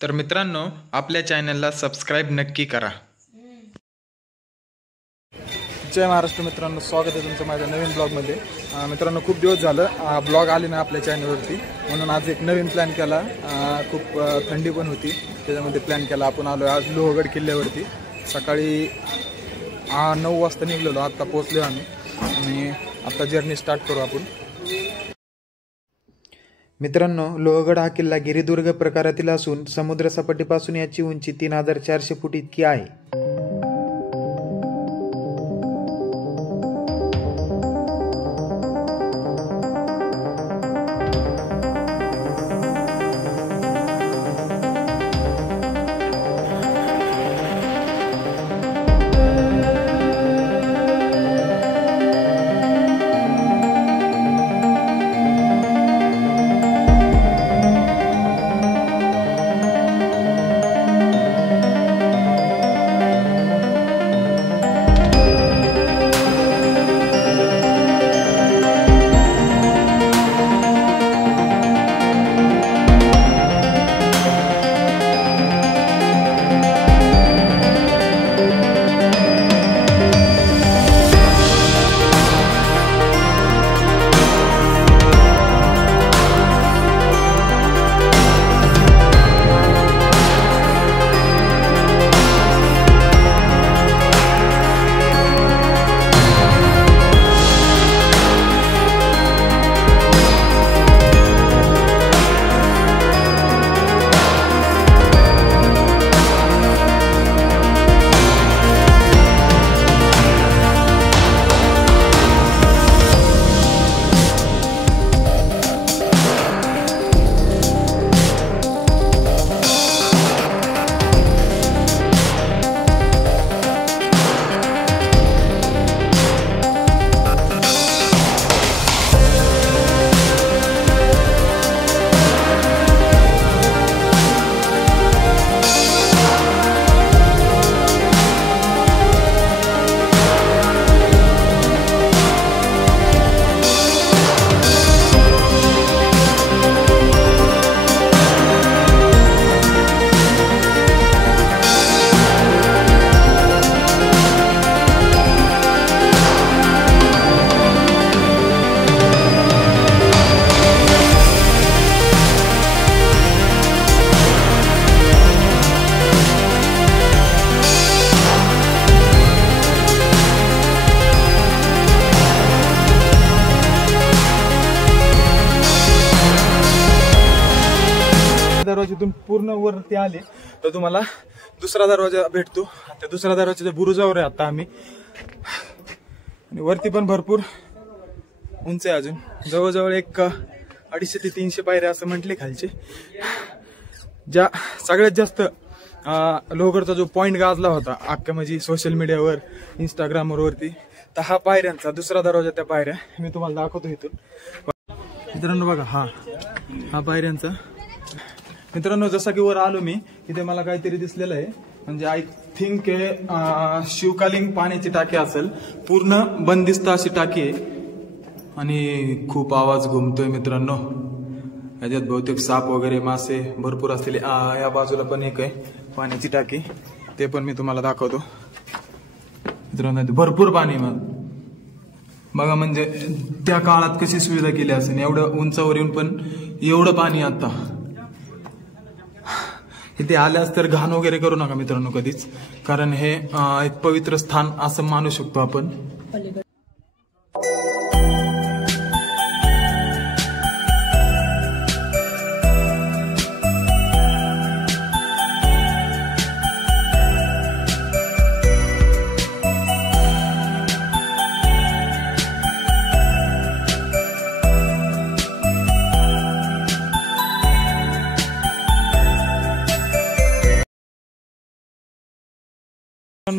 तर मित्रांनो, आपल्या चॅनलला सबस्क्राईब नक्की करा। जय महाराष्ट्र मित्रांनो, स्वागत आहे तुमचं माझ्या नवीन ब्लॉगमध्ये। मित्रांनो, खूप दिवस झालं ब्लॉग आले ना आपल्या चॅनलवरती, म्हणून आज एक नवीन प्लॅन केला। खूप थंडी पण होती, त्याच्यामध्ये प्लॅन केला आपण आलो आज लोहगड किल्ल्यावरती। सकाळी 9 वाजता निघलेलो, आता पोहोचलो आम्ही आणि आता जर्नी स्टार्ट करू आपण। मित्रांनो, लोहगड हा किल्ला गिरिदुर्ग प्रकारातील असून समुद्रसपाटीपासून याची उंची 3400 फूट इतकी आहे। दरवाजातून पूर्ण वरती आले तर तुम्हाला दुसरा दरवाजा भेटतो। त्या दुसऱ्या दरवाजाच्या बुरुजावर आहे आता आम्ही, आणि वरती पण भरपूर उंच आहे, अजून जवळजवळ 250 ते 300 पायऱ्या असं म्हटले खालचे। ज्या सगळ्यात जास्त लोहगडचा जो पॉइंट गाजला होता अख्ख्या म्हणजे सोशल मीडियावर, इंस्टाग्रामवर वरती, तर हा पायऱ्यांचा दुसरा दरवाजा, त्या पायऱ्या मी तुम्हाला दाखवतो इथून। मित्रांनो बघा, हा पायऱ्यांचा। मित्रांनो, जसा की वर आलो मी, इथे मला काहीतरी दिसलेलं आहे, म्हणजे आय थिंक शिवकालीन पाण्याची टाकी असेल, पूर्ण बंदिस्त अशी टाकी आहे आणि खूप आवाज घुमतोय मित्रांनो। याच्यात बहुतेक साप वगैरे, मासे भरपूर असतील। या बाजूला पण एक आहे पाण्याची टाकी, ते पण मी तुम्हाला दाखवतो। मित्रांनो, भरपूर पाणी बघा, म्हणजे त्या काळात कशी सुविधा केली असेल, एवढं उंचावर येऊन पण एवढं पाणी। आता इथे आल्यास तर घाण वगैरे करू नका मित्रांनो कधीच, कारण हे एक पवित्र स्थान असं मानू शकतो आपण।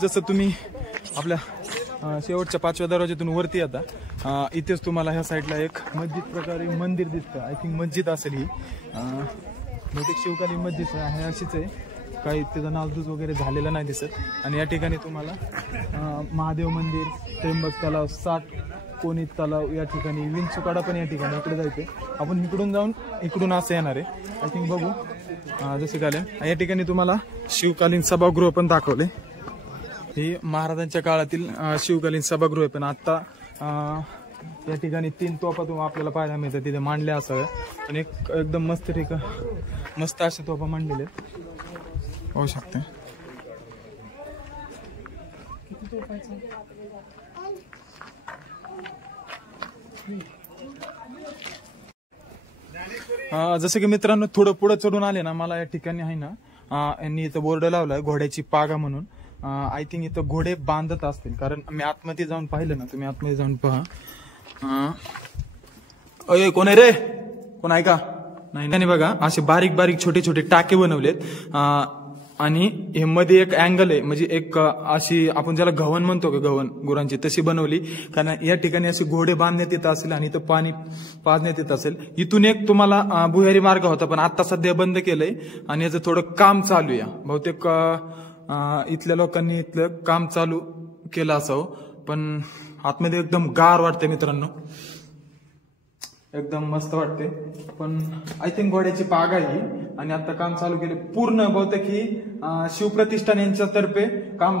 जसं तुम्ही आपल्या शेवटच्या 5व्या दरवाजातून वरती येता, इथेच तुम्हाला ह्या साईडला एक मस्जिद प्रकारे मंदिर दिसतं। आय थिंक मस्जिद असेल ही, बहुतेक शिवकालीन मस्जिद आहे, अशीच आहे, काही त्याचं नासधूस वगैरे झालेलं नाही दिसत। आणि या ठिकाणी तुम्हाला महादेव मंदिर, त्र्यंबक तलाव, 60 कोणी तलाव या ठिकाणी, विंचुकाडा पण या ठिकाणी, इकडे जायचंय आपण। इकडून जाऊन इकडून असं येणार आहे, आय थिंक बघू जसे काय या ठिकाणी तुम्हाला शिवकालीन सभागृह पण दाखवले. हे महाराजांच्या काळातील शिवकालीन सभागृह आहे, पण आता या ठिकाणी 3 तोफा तुम्हाला आपल्याला पाहायला मिळतात तिथे मांडल्या असाव्या. आणि एकदम मस्त अशा तोफा मांडलेले होऊ शकते. जसं की मित्रांनो थोडं पुढे चढून आले ना, मला या ठिकाणी आहे ना यांनी इथं बोर्ड लावलाय घोड्याची पागा म्हणून. आय थिंक इथं घोडे बांधत असतील, कारण मी आतमध्ये जाऊन पाहिलं ना, तुम्ही आतमध्ये जाऊन पहा. अय कोण आहे रे, कोण आहे का? नाही बघा, असे बारीक बारीक छोटे छोटे टाके बनवलेत. आणि हे मध्ये एक अँगल आहे, म्हणजे एक अशी आपण ज्याला गव्हाण म्हणतो का, गव्हाण गुरांची तशी बनवली. कारण या ठिकाणी असे घोडे बांधण्यात येत असेल आणि इथं पाणी पाजण्यात येत असेल. इथून एक तुम्हाला भुयारी मार्ग होता, पण आता सध्या बंद केलंय आणि याचं थोडं काम चालू आहे. बहुतेक इथल्या लोकांनी इथलं काम चालू केलं असावं. पण आतमध्ये एकदम गार वाटते मित्रांनो, एकदम मस्त वाटते. पण आय थिंक घोड्याची पागा ही आणि आता काम चालू केले पूर्ण. बहुतेक ही शिवप्रतिष्ठान यांच्यातर्फे काम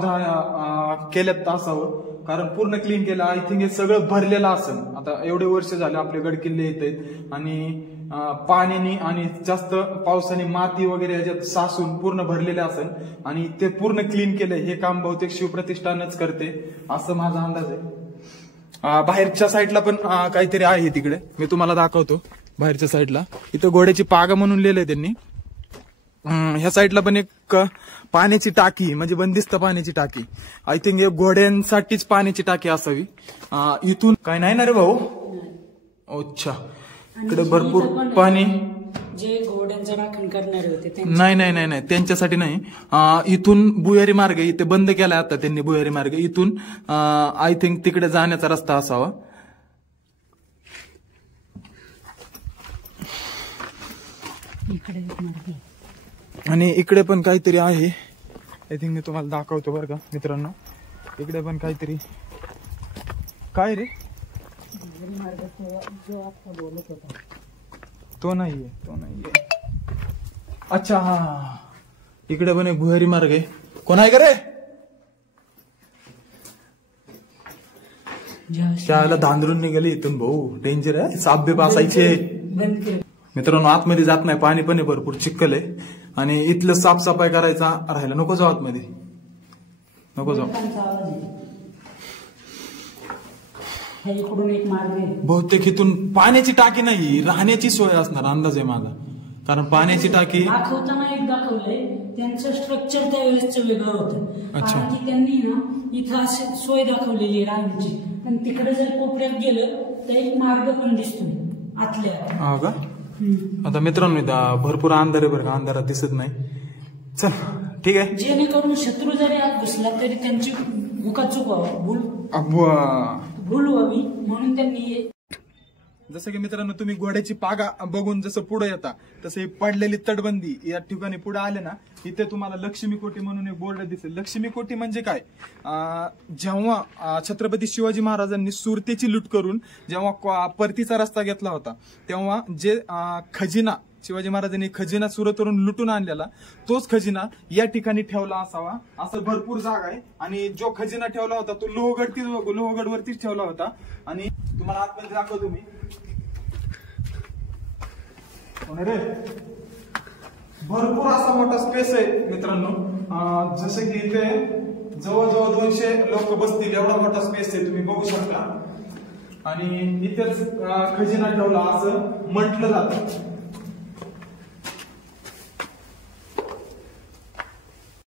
केल्यात असावं, कारण पूर्ण क्लीन केलं. आय थिंक हे सगळं भरलेलं असेल. आता एवढे वर्ष झाले आपले गडकिल्ले येत आहेत आणि पाण्याने आणि जास्त पावसाने माती वगैरे याच्यात सासून पूर्ण भरलेले असेल आणि ते पूर्ण क्लीन केलंय. हे काम बहुतेक शिवप्रतिष्ठानच करते असं माझा अंदाज आहे. बाहेरच्या साईडला पण काहीतरी आहे तिकडे, मी तुम्हाला दाखवतो. बाहेरच्या साईडला इथं घोड्याची पागा म्हणून लिहिलंय त्यांनी. ह्या साईडला पण एक पाण्याची टाकी, म्हणजे बंदिस्त पाण्याची टाकी. आय थिंक हे घोड्यांसाठीच पाण्याची टाकी असावी. इथून काय नाही ना रे भाऊ? अच्छा, इकडे भरपूर पाणी. जे घोड्यांचं राखण करणारे होते नाही त्यांच्यासाठी नाही. इथून भुयारी मार्ग इथे बंद केलाय आता त्यांनी. भुयारी मार्ग इथून आय थिंक तिकडे जाण्याचा रस्ता असावा. आणि इकडे पण काहीतरी आहे. आय थिंक मी तुम्हाला दाखवतो बरं का मित्रांनो. इकडे पण काहीतरी काय रे, तो नाहीये. अच्छा हा, इकडे पण एक भुयारी मार्ग आहे. कोण आहे का रे? त्याला धांदरून निघाली इथून भाऊ, डेंजर आहे. साप बी असायचे. मित्रांनो आतमध्ये जात नाही, पाणी पण आहे भरपूर, चिखल आहे. आणि इथलं साफसफाई करायचा राहिला. नको जाऊ आतमध्ये, नको जाऊ. एक मार्ग आहे. बहुतेक इथून पाण्याची टाकी नाही, राहण्याची सोय असणार अंदाज आहे माझा. कारण पाण्याची टाकी दाखवताना एक दाखवलंय, त्यांचं स्ट्रक्चर त्यावेळेस वेगळं होतं. कारण की त्यांनी ना इथं अशी सोय दाखवलेली राहण्याची, पण तिकडे जर कोपऱ्यात गेलं तर एक मार्ग पण दिसतोय आतल्या. हो का? आता मित्रांनो भरपूर अंधार आहे बरं का, अंधारात दिसत नाही. चल ठीक आहे. जेणेकरून शत्रू जरी आत घुसला तरी त्यांची भूका चुकावं, भूल व्हावी म्हणून त्यांनी. जसं की मित्रांनो तुम्ही घोड्याची पागा बघून जसं पुढे येता तसं ही पडलेली तटबंदी या ठिकाणी पुढे आले ना, इथे तुम्हाला लक्ष्मी कोठी म्हणून एक बोर्ड दिसेल. लक्ष्मी कोठी म्हणजे काय? जेव्हा छत्रपती शिवाजी महाराजांनी सुरतेची लूट करून जेव्हा परतीचा रस्ता घेतला होता, तेव्हा जे खजिना शिवाजी महाराजांनी खजिना सुरतवरून लुटून आणलेला, तोच खजिना या ठिकाणी ठेवला असावा. असं भरपूर जागा आहे. आणि जो खजिना ठेवला होता तो लोहगडवरतीच ठेवला होता. आणि तुम्हाला आतमध्ये दाखवतो मी. भरपूर असा मोठा स्पेस आहे मित्रांनो. जसं की इथे जवळजवळ 200 लोक बसतील एवढा मोठा स्पेस आहे, तुम्ही बघू शकता. आणि इथेच खजिना ठेवला असं म्हटलं जातं.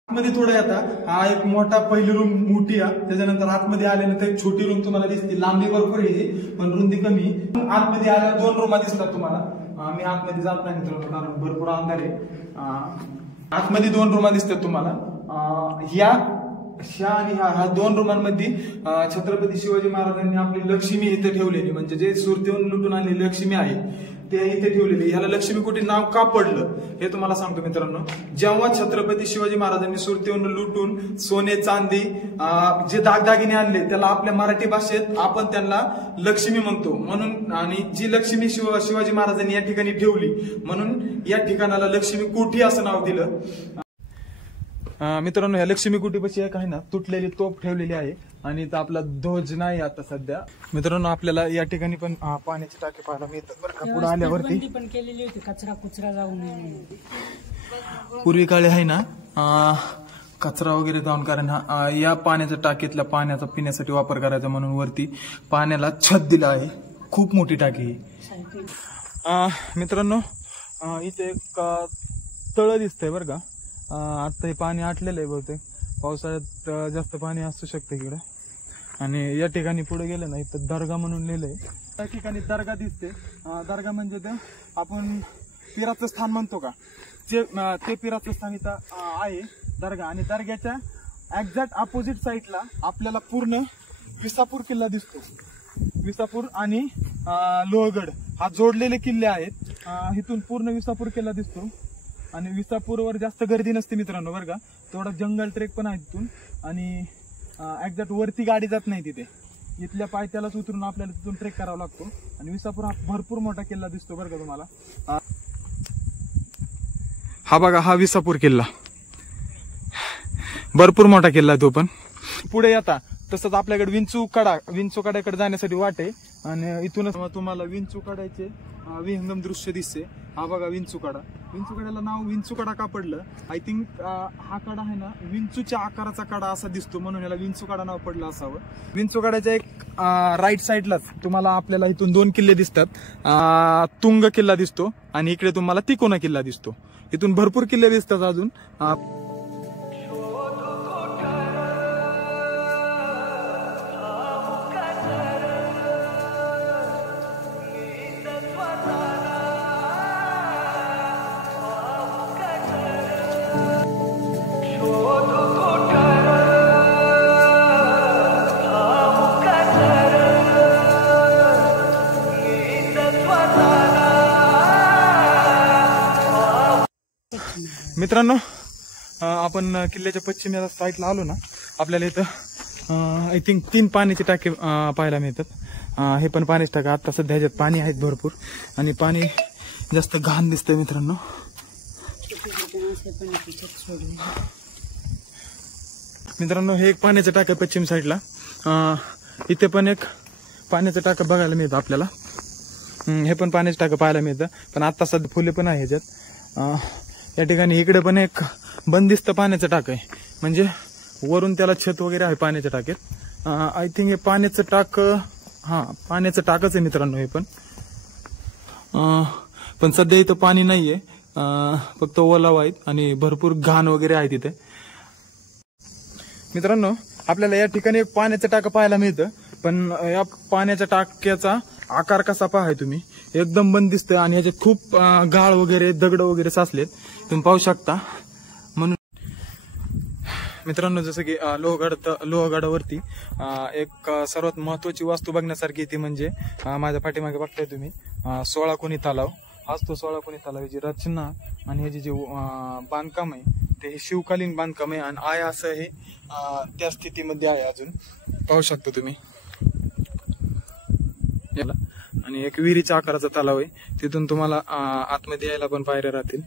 आतमध्ये थोडं येता, हा एक मोठा पहिली रूम मोठी आहे. त्याच्यानंतर आतमध्ये आल्यानंतर एक छोटी रूम तुम्हाला दिसते. लांबी भरपूर आहे पण रुंदी कमी. आतमध्ये आल्या 2 रूमा दिसतात तुम्हाला. मी आतमध्ये जात नाही मित्रांनो, कारण भरपूर अंधार आहे. आतमध्ये 2 रूमा दिसतात तुम्हाला. या ह्या आणि ह्या 2 रूमांमध्ये छत्रपती शिवाजी महाराजांनी आपली लक्ष्मी इथे ठेवलेली, म्हणजे जे सुरतेहून लुटून आणलेली लक्ष्मी आहे ते इथे ठेवलेली. ह्याला लक्ष्मीकुटी नाव का पडलं हे तुम्हाला सांगतो मित्रांनो. जेव्हा छत्रपती शिवाजी महाराजांनी सुरतेहून लुटून सोने चांदी जे दागदागिने आणले त्याला आपल्या मराठी भाषेत आपण त्यांना लक्ष्मी म्हणतो म्हणून, आणि जी लक्ष्मी शिवाजी महाराजांनी या ठिकाणी ठेवली म्हणून या ठिकाणाला लक्ष्मी कुटी असं नाव दिलं. मित्रांनो ह्या लक्ष्मी कुटीपाशी एक आहे ना तुटलेली तोफ ठेवलेली आहे आणि इथं आपला ध्वज नाही आता सध्या. मित्रांनो आपल्याला या ठिकाणी पण पाण्याची टाकी पाहायला मिळतात बरं का. पुढे आल्यावरती बंदी पण केलेली होती, कचरा कुचरा जाऊ नये. पूर्वी काळी आहे ना कचरा वगैरे जाऊन, कारण या पाण्याच्या टाकीतल्या पाण्याचा पिण्यासाठी वापर करायचा म्हणून वरती पाण्याला छत दिलं आहे. खूप मोठी टाकी ही. मित्रांनो इथे एक तळ दिसतंय बरं का. आता हे पाणी आटलेलं आहे बहुतेक, पावसाळ्यात जास्त पाणी असू शकतं इकडे. आणि या ठिकाणी पुढे गेलं नाही तर दर्गा म्हणून लिहिलंय. त्या ठिकाणी दर्गा दिसते. दर्गा म्हणजे ते आपण पिराचं स्थान म्हणतो का, ते पिराचं स्थान इथं आहे दर्गा. आणि दर्ग्याच्या एक्झॅक्ट अपोजिट साईडला आपल्याला पूर्ण विसापूर किल्ला दिसतो. विसापूर आणि लोहगड हा जोडलेले किल्ले आहेत. इथून पूर्ण विसापूर किल्ला दिसतो. आणि विसापूरवर जास्त गर्दी नसते मित्रांनो बरं का. थोडा जंगल ट्रेक पण आहे तिथून. आणि एक्झॅक्ट वरती गाडी जात नाही तिथे, इथल्या पायथ्यालाच उतरून आपल्याला तिथून ट्रेक करावा लागतो. आणि विसापूर हा भरपूर मोठा किल्ला दिसतो बरं का तुम्हाला. हा बघा हा विसापूर किल्ला, भरपूर मोठा किल्ला आहे तो पण. पुढे येता तसंच आपल्याकडे विंचूकड्याकडे जाण्यासाठी वाट आहे. आणि इथूनच तुम्हाला विंचूकड्याचे विहंगम दृश्य दिसते. हा बघा विंचूकड्याला नाव विंचूकडा का पडलं, आय थिंक हा कडा आहे ना विंचूच्या आकाराचा कडा असा दिसतो म्हणून याला विंचूकडा नाव पडलं असावं. विंचूकड्याच्या एक राईट साईडलाच तुम्हाला आपल्याला इथून 2 किल्ले दिसतात. तुंग किल्ला दिसतो आणि इकडे तुम्हाला तिकोना किल्ला दिसतो. इथून भरपूर किल्ले दिसतात अजून. मित्रांनो आपण किल्ल्याच्या पश्चिम साईडला आलो ना, आपल्याला इथं आय थिंक 3 पाण्याचे टाके पाहायला मिळतात. हे पण पाण्याचे टाके. आता सध्या ह्याच्यात पाणी आहेत भरपूर आणि पाणी जास्त घाण दिसतंय मित्रांनो. मित्रांनो हे एक पाण्याचं टाकं पश्चिम साईडला. इथे पण एक पाण्याचं टाकं बघायला मिळतं आपल्याला. हे पण पाण्याचं टाकं पाहायला मिळतं, पण आता सध्या फुले पण आहे ह्याच्यात. या ठिकाणी इकडे पण एक बंदिस्त पाण्याचं टाकं आहे, म्हणजे वरून त्याला छत वगैरे आहे पाण्याच्या टाकीत. आय थिंक हे पाण्याचं टाकं, पाण्याचं टाकच आहे मित्रांनो हे पण. पण सध्या इथं पाणी नाहीये, फक्त ओलावा आहेत आणि भरपूर घाण वगैरे आहे तिथे. मित्रांनो आपल्याला या ठिकाणी एक पाण्याचं टाकं पाहायला मिळतं, पण या पाण्याच्या टाक्याचा आकार कसा पाहाय तुम्ही, एकदम बंदिस्त आणि ह्याच्यात खूप गाळ वगैरे दगड वगैरे साचलेत तुम्ही पाहू शकता. म्हणून मित्रांनो जसं की लोहगडावरती एक सर्वात महत्वाची वास्तू बघण्यासारखी ती म्हणजे माझ्या पाठीमागे बघताय तुम्ही 16 कोणी तलाव. हाच तो 16 कोणी तलाव. याची रचना आणि ह्याची जे बांधकाम आहे ते हे शिवकालीन बांधकाम आहे आणि आहे असं हे त्या स्थितीमध्ये आहे अजून पाहू शकता तुम्ही याला. आणि एक विहिरीच्या आकाराचा तलाव आहे, तिथून तुम्हाला आतमध्ये यायला पण पायऱ्या राहतील.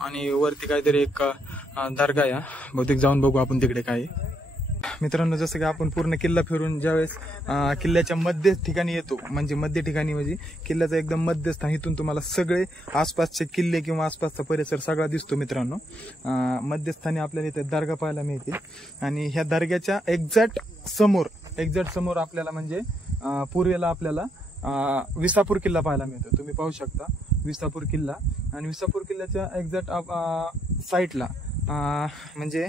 आणि वरती काहीतरी एक दर्गा आहे, बहुतेक जाऊन बघू आपण तिकडे काय. मित्रांनो जसं की आपण पूर्ण किल्ला फिरून ज्यावेळेस किल्ल्याच्या मध्य ठिकाणी येतो, म्हणजे मध्य ठिकाणी म्हणजे किल्ल्याचं एकदम मध्यस्थान, इथून तुम्हाला सगळे आसपासचे किल्ले किंवा आसपासचा परिसर सगळा दिसतो मित्रांनो. मध्यस्थानी आपल्याला इथे दर्गा पाहायला मिळते आणि ह्या दर्ग्याच्या एक्झॅक्ट समोर आपल्याला म्हणजे पूर्वेला आपल्याला विसापूर किल्ला पाहायला मिळतो. तुम्ही पाहू शकता विसापूर किल्ला. आणि विसापूर किल्ल्याच्या एक्झॅक्ट साईडला म्हणजे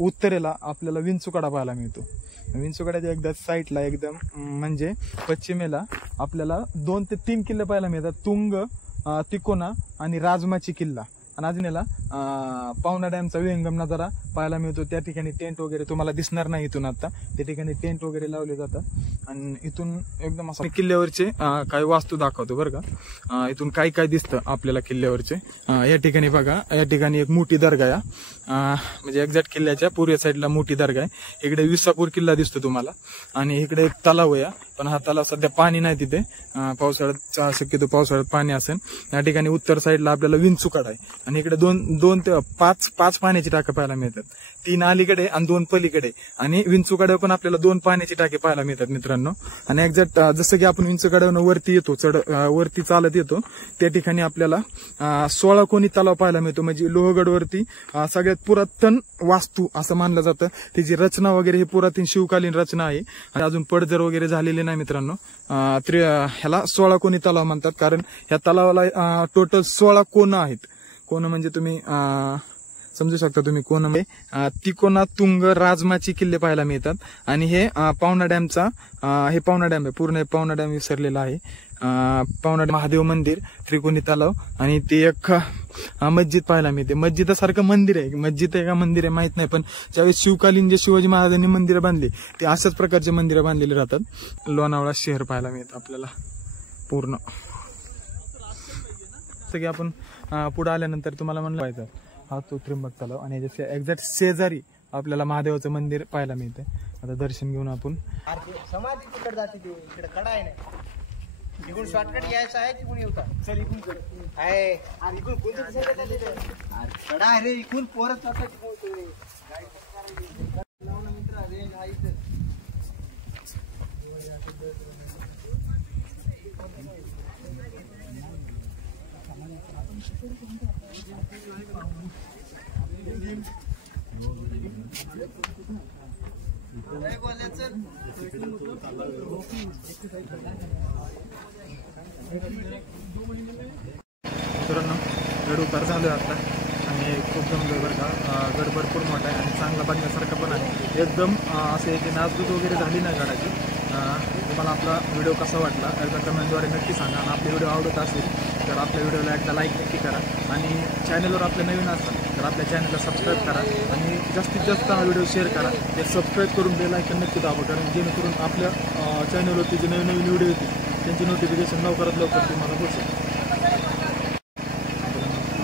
उत्तरेला आपल्याला विंचूकडा पाहायला मिळतो. विंचूकड्याच्या एकदा साईडला एकदम म्हणजे पश्चिमेला आपल्याला 2 ते 3 किल्ले पाहायला मिळतात. तुंग, तिकोना आणि राजमाची किल्ला आणि अजून याला पावना डॅमचा विहंगम नजारा पाहायला मिळतो. त्या ठिकाणी टेंट वगैरे तुम्हाला दिसणार नाही इथून आता, त्या ठिकाणी टेंट वगैरे लावले जातात. आणि इथून एकदम असं किल्ल्यावरचे काही वास्तू दाखवतो बरं का. इथून काय काय दिसतं आपल्याला किल्ल्यावरचे. या ठिकाणी बघा, या ठिकाणी एक मोठी दर्गा आहे, म्हणजे एक्झॅक्ट किल्ल्याच्या पूर्व साईडला मोठी दर्गा आहे. इकडे विसापूर किल्ला दिसतो तुम्हाला आणि इकडे एक तलाव आहे, पण हा तलाव सध्या पाणी नाही तिथे. पावसाळ्यात शक्यतो पावसाळ्यात पाणी असेल. या ठिकाणी उत्तर साईडला आपल्याला विंचुकाड आहे आणि इकडे दोन ते पाच पाण्याची टाके पाहायला मिळतात. 3 अलीकडे आणि 2 पलीकडे, आणि विंचुकाड्यावर पण आपल्याला 2 पाण्याची टाके पाहायला मिळतात मित्रांनो. आणि एक्झॅक्ट जसं की आपण विंचुकाड्यावर वरती येतो, वरती चालत येतो, त्या ठिकाणी आपल्याला 16 कोणी तलाव पाहायला मिळतो. म्हणजे लोहगडवरती सगळ्यात पुरातन वास्तू असं मानलं जातं. त्याची रचना वगैरे ही पुरातन शिवकालीन रचना आहे आणि अजून पडझड वगैरे झालेली नाही मित्रांनो. ह्याला 16 कोणी तलाव म्हणतात, कारण ह्या तलावाला टोटल 16 कोनं आहेत. कोनं म्हणजे तुम्ही समजू शकता तुम्ही कोण म्हणजे तिकोना, तुंग, राजमाची किल्ले पाहायला मिळतात. आणि हे पावना डॅमचा हे पावना डॅम आहे, पूर्ण पावना डॅम विसरलेला आहे. पावना महादेव मंदिर, त्रिकोणी तलाव आणि ते एक मस्जिद पाहायला मिळते. मस्जिदासारखं मंदिर आहे, मस्जिद आहे का मंदिर आहे माहित नाही, पण ज्यावेळेस शिवकालीन जे शिवाजी महाराजांनी मंदिरं बांधली ते अशाच प्रकारचे मंदिरं बांधलेली राहतात. लोणावळा शहर पाहायला मिळतं आपल्याला पूर्ण. सगळे आपण पुढे आल्यानंतर तुम्हाला म्हणलं पाहिजे हा तो त्र्यंबक तलाव आणि याच्या एक्झॅक्ट शेजारी आपल्याला महादेवाचं मंदिर पाहायला मिळते. आता दर्शन घेऊन आपण समाधी तिकडे जाते, इकडे कडा आहे ना, इकडून शॉर्टकट यायचं आहे, तिकडून येऊ का? चल इकडून आहे, इकडून कोणतं कडा आहे रे, इकडून पोरच जातात तिकडून. मित्रांनो गड उतार झालोय आता आणि खूप जमलोय बरं का. गड भरपूर मोठा आहे आणि चांगला बघण्यासारखं पण आहे. एकदम असं याची नासधूस वगैरे झाली नाही गडाची. तुम्हाला आपला व्हिडिओ कसा वाटला एकदा कमेंटद्वारे नक्की सांगा. आणि आपले व्हिडिओ आवडत असेल तर आपल्या व्हिडिओला एकदा लाईक नक्की करा आणि चॅनलवर आपल्या नवीन असाल तर आपल्या चॅनलला सबस्क्राईब करा आणि जास्तीत जास्त हा व्हिडिओ शेअर करा. ते सबस्क्राईब करून बेल आयकॉन नक्की दाबा, कारण जेणेकरून आपल्या चॅनलवरती जे नवीन नवीन व्हिडिओ येतील त्यांची नोटिफिकेशन लवकरात लवकर तुम्हाला पोहोचेल.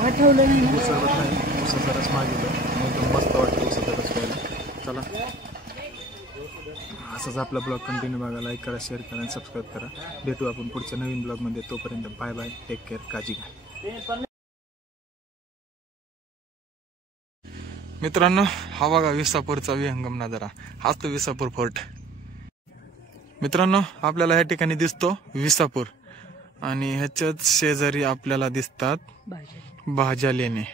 आठवलं नाही ना. उसरत नाही, उसाचा रस मागितलं एकदम मस्त वाटतं उसाचा रस प्यायला. चला असंच आपला ब्लॉग कंटिन्यू बघा, लाईक करा, शेअर करा आणि सबस्क्राईब करा. भेटू आपण पुढच्या नवीन ब्लॉगमध्ये. तोपर्यंत बाय बाय, टेक केअर, काळजी घ्या. मित्रांनो हा बघा विसापूरचा विहंगम नजारा, हाच तो विसापूर फोर्ट. मित्रांनो आपल्याला ह्या ठिकाणी दिसतो विसापूर आणि ह्याच्याच शेजारी आपल्याला दिसतात भाज्या लेणे.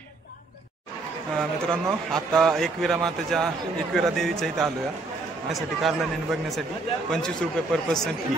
मित्रांनो आता एकविरा मातेच्या एकविरा देवीच्या इथे आलोय यासाठी, कारला लेणी बघण्यासाठी 25 रुपये पर पर्सन फी.